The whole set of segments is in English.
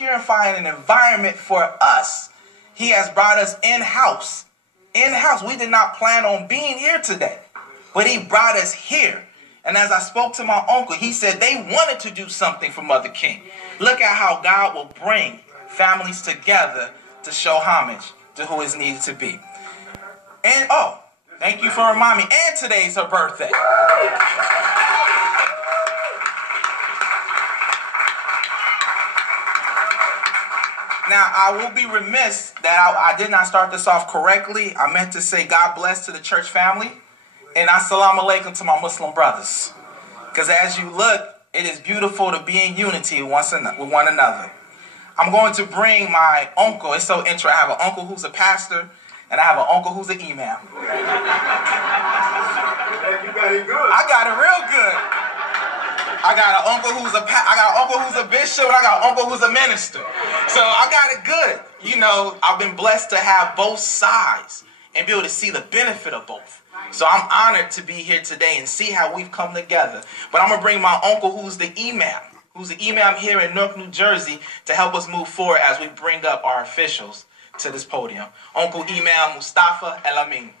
purifying an environment for us. He has brought us in-house. In-house. We did not plan on being here today, but he brought us here. And as I spoke to my uncle, he said they wanted to do something for Mother King. Look at how God will bring families together to show homage to who is needed to be. And oh, thank you for reminding me. And today's her birthday. Now, I will be remiss that I did not start this off correctly. I meant to say God bless to the church family and assalamu alaikum to my Muslim brothers. Because as you look, it is beautiful to be in unity with one another. I'm going to bring my uncle. It's so interesting. I have an uncle who's a pastor, and I have an uncle who's an imam. You got it good. I got it real good. I got an uncle who's a bishop, and I got an uncle who's a minister. So I got it good. You know, I've been blessed to have both sides and be able to see the benefit of both. So I'm honored to be here today and see how we've come together. But I'm going to bring my uncle who's the imam here in Newark, New Jersey, to help us move forward as we bring up our officials to this podium. Uncle Imam Mustafa EL-Amin.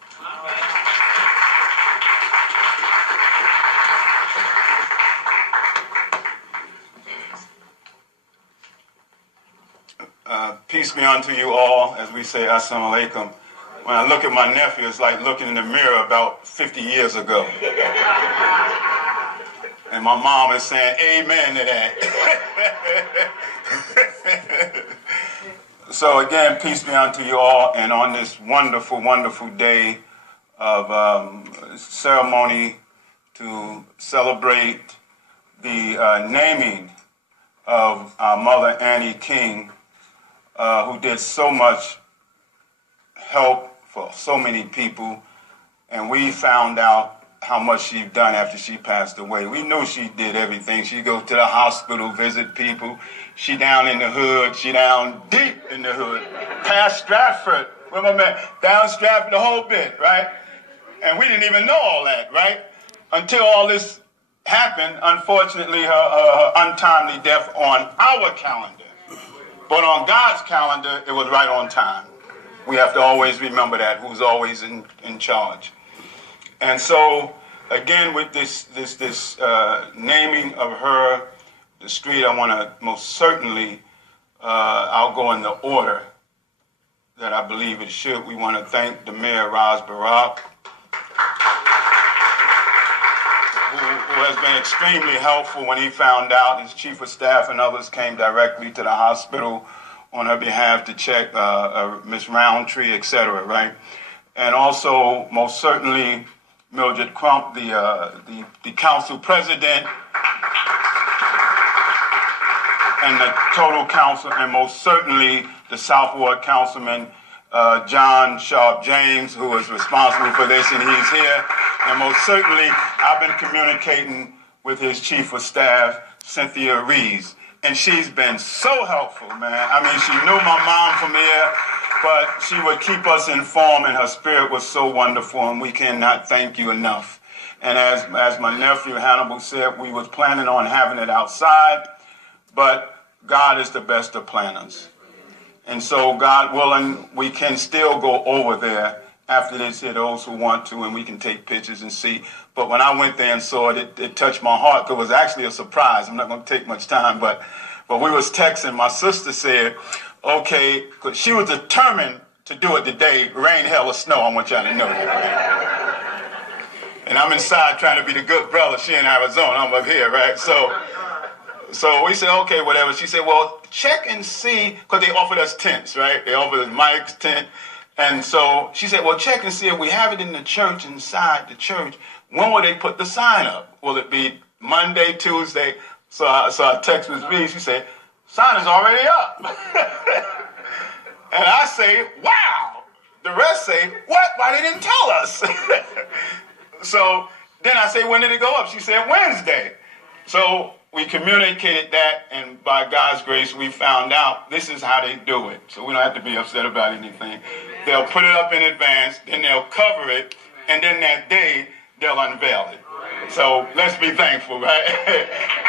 Peace be unto you all, as we say, assalamu alaikum. When I look at my nephew, it's like looking in the mirror about 50 years ago. And my mom is saying amen to that. So again, peace be unto you all, and on this wonderful, wonderful day of ceremony to celebrate the naming of our mother Annie King, who did so much help for so many people, and we found out how much she'd done after she passed away. We knew she did everything. She'd go to the hospital, visit people. She down in the hood. She down deep in the hood. Past Stratford, where my man, down Stratford, the whole bit, right? And we didn't even know all that, right? Until all this happened, unfortunately, her untimely death on our calendar. But on God's calendar, it was right on time. We have to always remember that, who's always in charge. And so, again, with this naming of her, the street, I want to most certainly, I'll go in the order that I believe it should. We want to thank the Mayor, Raz Barak, who has been extremely helpful when he found out. His chief of staff and others came directly to the hospital on her behalf to check Miss Roundtree, etc., right? And also, most certainly, Mildred Crump, the council president, and the total council, and most certainly the South Ward Councilman, John Sharp James, who is responsible for this, and he's here. And most certainly, I've been communicating with his chief of staff, Cynthia Rees, and she's been so helpful, man. I mean, she knew my mom from here, but she would keep us informed, and her spirit was so wonderful, and we cannot thank you enough. And as my nephew Hannibal said, we was planning on having it outside, but God is the best of planners. And so, God willing, we can still go over there after this here, those who want to, and we can take pictures and see. But when I went there and saw it, it touched my heart, because it was actually a surprise. I'm not going to take much time, but we was texting. My sister said, okay, because she was determined to do it today, rain, hell, or snow. I want y'all to know that. And I'm inside trying to be the good brother. She in Arizona, I'm up here, right? So we said, okay, whatever. She said, well, check and see, because they offered us tents, right? They offered us Mike's tent. And so she said, well, check and see if we have it in the church, inside the church. When will they put the sign up? Will it be Monday, Tuesday? So I text Ms. Reed. She said, sign is already up. And I say, wow. The rest say, what? Why they didn't tell us? So then I say, when did it go up? She said, Wednesday. So we communicated that, and by God's grace, we found out this is how they do it. So we don't have to be upset about anything. They'll put it up in advance, then they'll cover it, and then that day, they'll unveil it. So let's be thankful, right?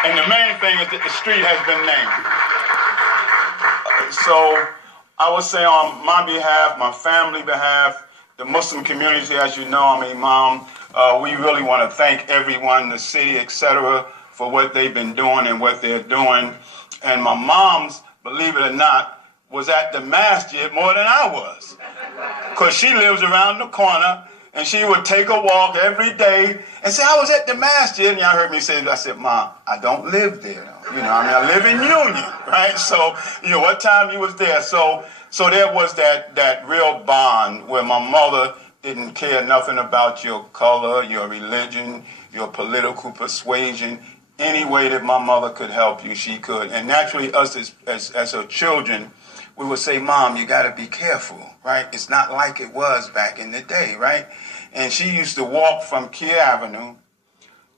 And the main thing is that the street has been named. So I would say on my behalf, my family behalf, the Muslim community, as you know, I'm Imam, we really want to thank everyone, the city, etc., for what they've been doing and what they're doing. And my mom's, believe it or not, was at the masjid more than I was. Because she lives around the corner, and she would take a walk every day and say, I was at the masjid. And y'all heard me say, I said, Mom, I don't live there. I live in Union, right? So, what time you was there? So there was that real bond where my mother didn't care nothing about your color, your religion, your political persuasion. Any way that my mother could help you, she could. And naturally, us as her children, we would say, Mom, you got to be careful, right? It's not like it was back in the day, right? And she used to walk from Keir Avenue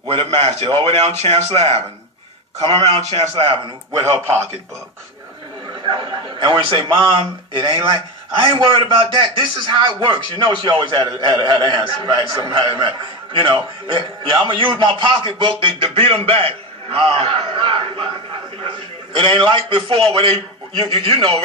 with a masjid all the way down Chancellor Avenue, come around Chancellor Avenue with her pocketbook. And we say, Mom, it ain't like, I ain't worried about that. This is how it works. She always had an answer, right? I'm going to use my pocketbook to beat them back. It ain't like before where they, right?